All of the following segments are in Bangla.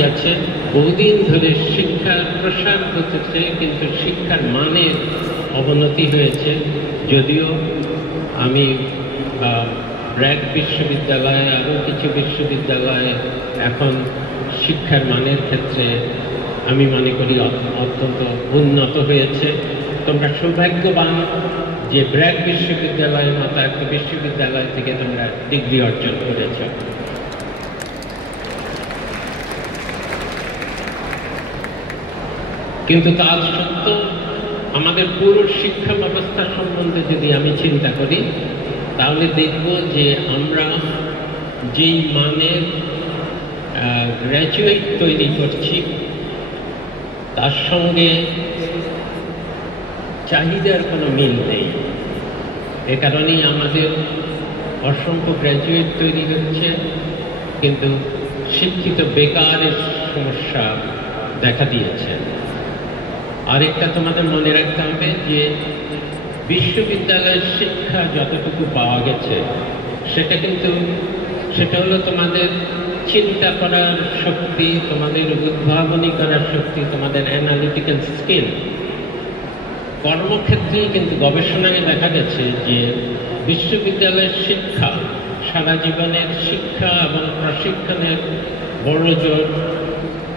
যাচ্ছে। বহুদিন ধরে শিক্ষার প্রসার ঘটেছে, কিন্তু শিক্ষার মানের অবনতি হয়েছে। যদিও আমি ব্র্যাক বিশ্ববিদ্যালয়ে, আরও কিছু বিশ্ববিদ্যালয়ে এখন শিক্ষার মানের ক্ষেত্রে আমি মনে করি অত্যন্ত উন্নত হয়েছে। তোমরা সৌভাগ্যবান যে ব্র্যাক বিশ্ববিদ্যালয়ের মতো একটা বিশ্ববিদ্যালয় থেকে তোমরা ডিগ্রি অর্জন করেছ। কিন্তু তা সত্ত্বেও আমাদের পুরো শিক্ষা ব্যবস্থা সম্বন্ধে যদি আমি চিন্তা করি, তাহলে দেখব যে আমরা যেই মানের গ্র্যাজুয়েট তৈরি করছি তার সঙ্গে চাহিদার কোনো মিল নেই। এ কারণেই আমাদের অসংখ্য গ্র্যাজুয়েট তৈরি হচ্ছে, কিন্তু শিক্ষিত বেকারের সমস্যা দেখা দিয়েছে। আরেকটা তোমাদের মনে রাখতে হবে যে বিশ্ববিদ্যালয়ের শিক্ষা যতটুকু পাওয়া গেছে সেটা হলো তোমাদের চিন্তা করার শক্তি, তোমাদের উদ্ভাবনী করার শক্তি, তোমাদের অ্যানালিটিক্যাল স্কিল। কর্মক্ষেত্রেই কিন্তু গবেষণায় দেখা গেছে যে বিশ্ববিদ্যালয়ের শিক্ষা সারা জীবনের শিক্ষা এবং প্রশিক্ষণের বড় জোর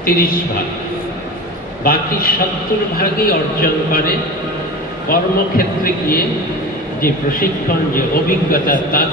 30 ভাগ, বাকি 70 ভাগই অর্জন করে কর্মক্ষেত্রে গিয়ে যে প্রশিক্ষণ, যে অভিজ্ঞতা তার